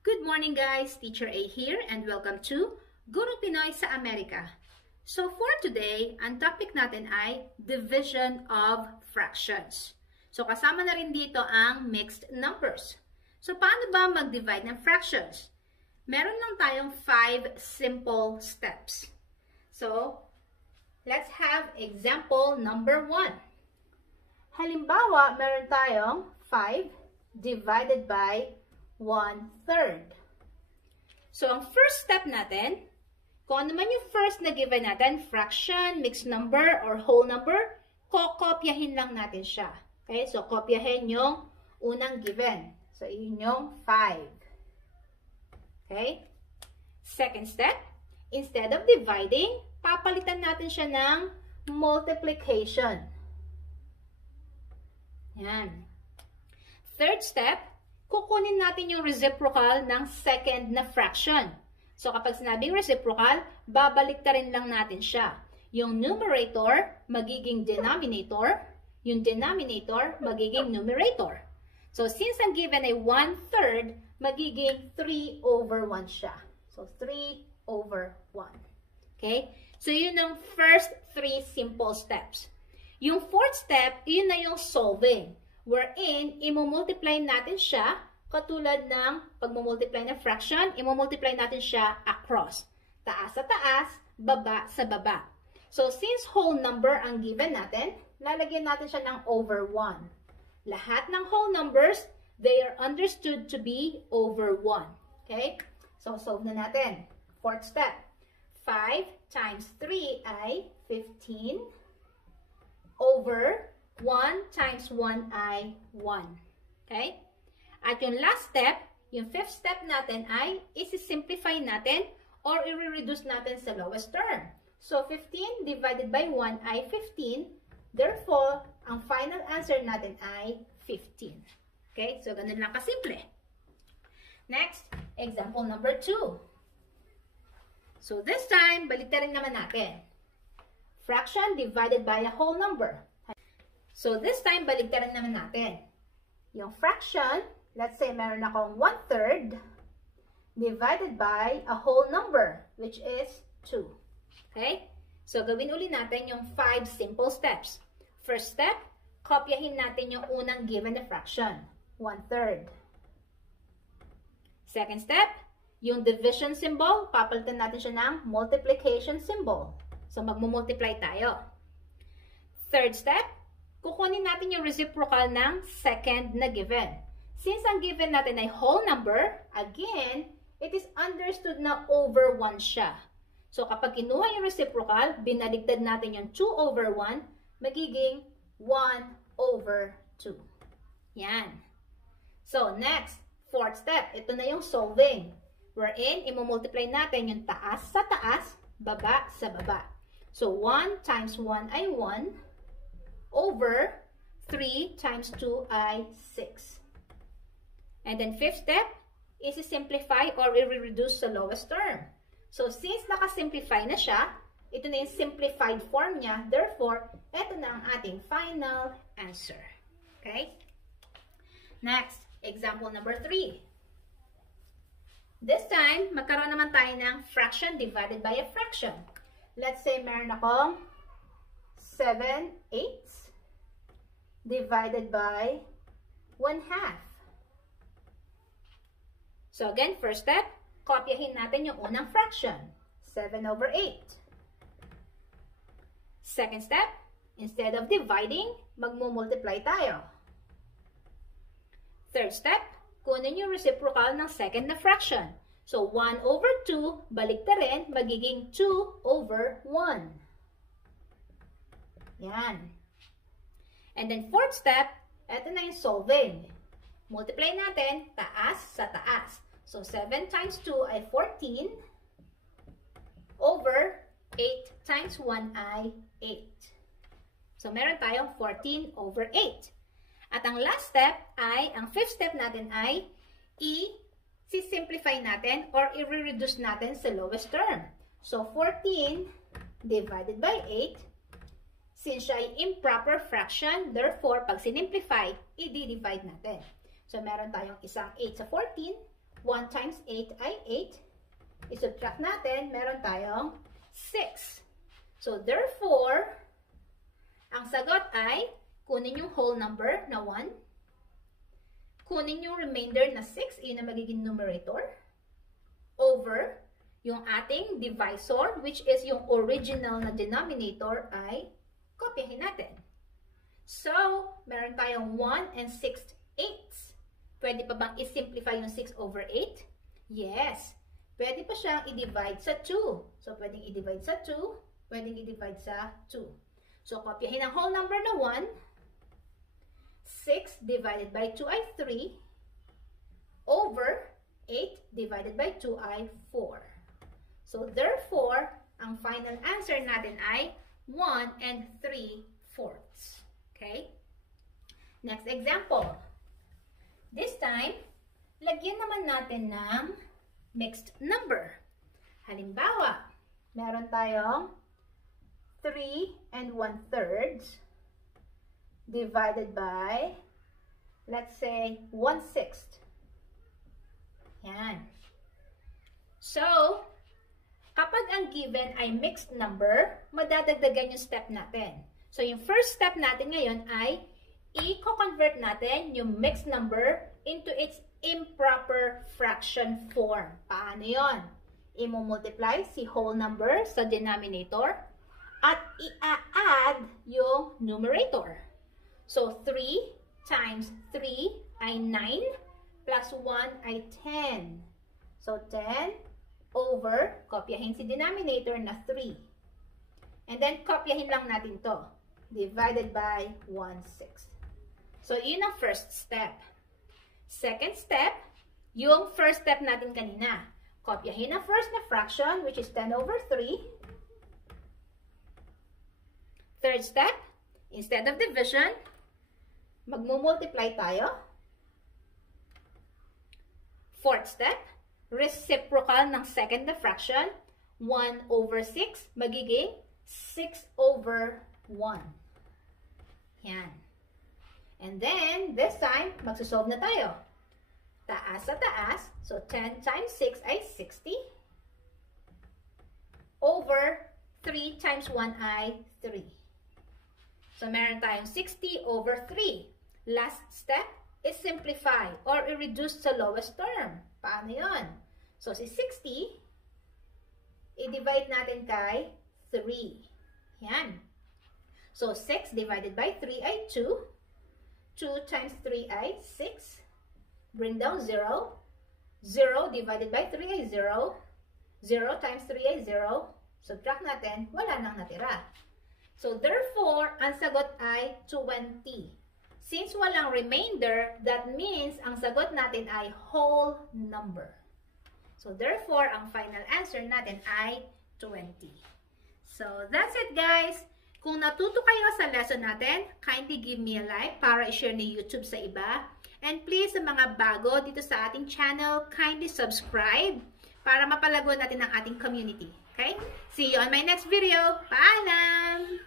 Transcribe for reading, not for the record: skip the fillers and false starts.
Good morning guys, Teacher A here and welcome to Guro Pinoy sa Amerika. So for today, ang topic natin ay division of fractions. So kasama na rin dito ang mixed numbers. So paano ba mag-divide ng fractions? Meron lang tayong 5 simple steps. So let's have example number 1. Halimbawa, meron tayong 5 divided by 1/3. So, ang first step natin, kung ano man yung first na given natin, fraction, mixed number, or whole number, kokopyahin lang natin siya. Okay? So, kopyahin yung unang given. So, yun yung 5. Okay? Second step, instead of dividing, papalitan natin siya ng multiplication. Yan. Third step, kukunin natin yung reciprocal ng second na fraction. So, kapag sinabing reciprocal, babaliktarin lang natin siya. Yung numerator, magiging denominator. Yung denominator, magiging numerator. So, since ang given ay 1/3, magiging 3/1 siya. So, 3/1. Okay? So, yun ang first 3 simple steps. Yung fourth step, yun na yung solving. Wherein, imumultiply natin siya katulad ng pagmumultiply ng fraction, imumultiply natin siya across. Taas sa taas, baba sa baba. So, since whole number ang given natin, lalagyan natin siya ng over 1. Lahat ng whole numbers, they are understood to be over 1. Okay? So, solve na natin. Fourth step. 5 times 3 ay 15 over 1 times 1 ay 1. Okay? At yung last step, yung fifth step natin ay isi-simplify natin or i-reduce natin sa lowest term. So, 15 divided by 1 ay 15. Therefore, ang final answer natin ay 15. Okay? So, ganun lang kasimple. Next, example number 2. So, this time, baliktarin naman natin. Fraction divided by a whole number. So, this time, baligtaran naman natin. Yung fraction, let's say meron akong 1/3 divided by a whole number, which is 2. Okay? So, gawin uli natin yung 5 simple steps. First step, kopyahin natin yung unang given na fraction, 1/3. Second step, yung division symbol, papalitan natin siya ng multiplication symbol. So, magmumultiply tayo. Third step, kukunin natin yung reciprocal ng second na given. Since ang given natin ay whole number, again, it is understood na over 1 siya. So, kapag kinuha yung reciprocal, binaligtad natin yung 2/1, magiging 1/2. Yan. So, next, fourth step. Ito na yung solving. Wherein, imumultiply natin yung taas sa taas, baba sa baba. So, 1 times 1 ay 1. Over 3 times 2 ay 6. And then fifth step is i-simplify or i-reduce sa lowest term. So since naka-simplify na siya, ito na yung simplified form niya. Therefore, ito na ang ating final answer. Okay? Next, example number 3. This time, magkaroon naman tayo ng fraction divided by a fraction. Let's say meron akong 7/8 divided by 1/2. So again, first step, kopyahin natin yung unang fraction, 7/8. Second step, instead of dividing, magmumultiply tayo. Third step, kunin yung reciprocal ng second na fraction. So 1/2, baliktarin, magiging 2/1. Yan. And then fourth step, ito na yung solving. Multiply natin, taas sa taas. So 7 times 2 ay 14. Over 8 times 1 ay 8. So meron tayong 14/8. At ang last step ay, ang fifth step natin ay i-simplify natin or i-reduce natin sa lowest term. So 14 divided by 8. Since siya ay improper fraction, therefore, pag sinimplify, i-divide natin. So, meron tayong isang 8 sa 14 1 times 8 ay 8. I-subtract natin, meron tayong 6. So, therefore, ang sagot ay, kunin yung whole number na 1. Kunin yung remainder na 6, yun ang magiging numerator. Over, yung ating divisor, which is yung original na denominator, ay kopyahin natin. So, meron tayong 1 and 6/8. Pwede pa bang i-simplify yung 6 over 8? Yes. Pwede pa siyang i-divide sa 2. So, pwedeng i-divide sa 2. Pwedeng i-divide sa 2. So, kopyahin ang whole number na 1. 6 divided by 2 ay 3. Over 8 divided by 2 ay 4. So, therefore, ang final answer natin ay 1 and 3/4. Okay? Next example. This time, lagyan naman natin ng mixed number. Halimbawa, meron tayong 3 and 1/3 divided by, let's say, 1/6. Yan. So, kapag ang given ay mixed number, madadagdagan yung step natin. So, yung first step natin ngayon ay i-convert natin yung mixed number into its improper fraction form. Paano yun? I-multiply si whole number sa denominator at i-add yung numerator. So, 3 times 3 ay 9 plus 1 ay 10. So, 10 over, kopyahin si denominator na 3. And then, kopyahin lang natin to. Divided by 1/6. So, yun ang first step. Second step, yung first step natin kanina. Kopyahin ang first na fraction, which is 10 over 3. Third step, instead of division, magmumultiply tayo. Fourth step, reciprocal ng second na fraction, 1 over 6, magiging 6 over 1. Yan. And then, this time, magsusolve na tayo. Taas sa taas. So, 10 times 6 ay 60. Over 3 times 1 ay 3. So, meron tayong 60 over 3. Last step is simplify or i-reduce sa lowest term. Paano yun? So, si 60, i-divide natin kay 3. Yan. So, 6 divided by 3 ay 2. 2 times 3 ay 6. Bring down 0. 0 divided by 3 ay 0. 0 times 3 ay 0. Subtract natin, wala nang natira. So, therefore, ang sagot ay 20. Since walang remainder, that means ang sagot natin ay whole number. So, therefore, ang final answer natin ay 20. So, that's it guys. Kung natuto kayo sa lesson natin, kindly give me a like para i-share ni YouTube sa iba. And please, sa mga bago dito sa ating channel, kindly subscribe para mapalago natin ang ating community. Okay? See you on my next video. Paalam!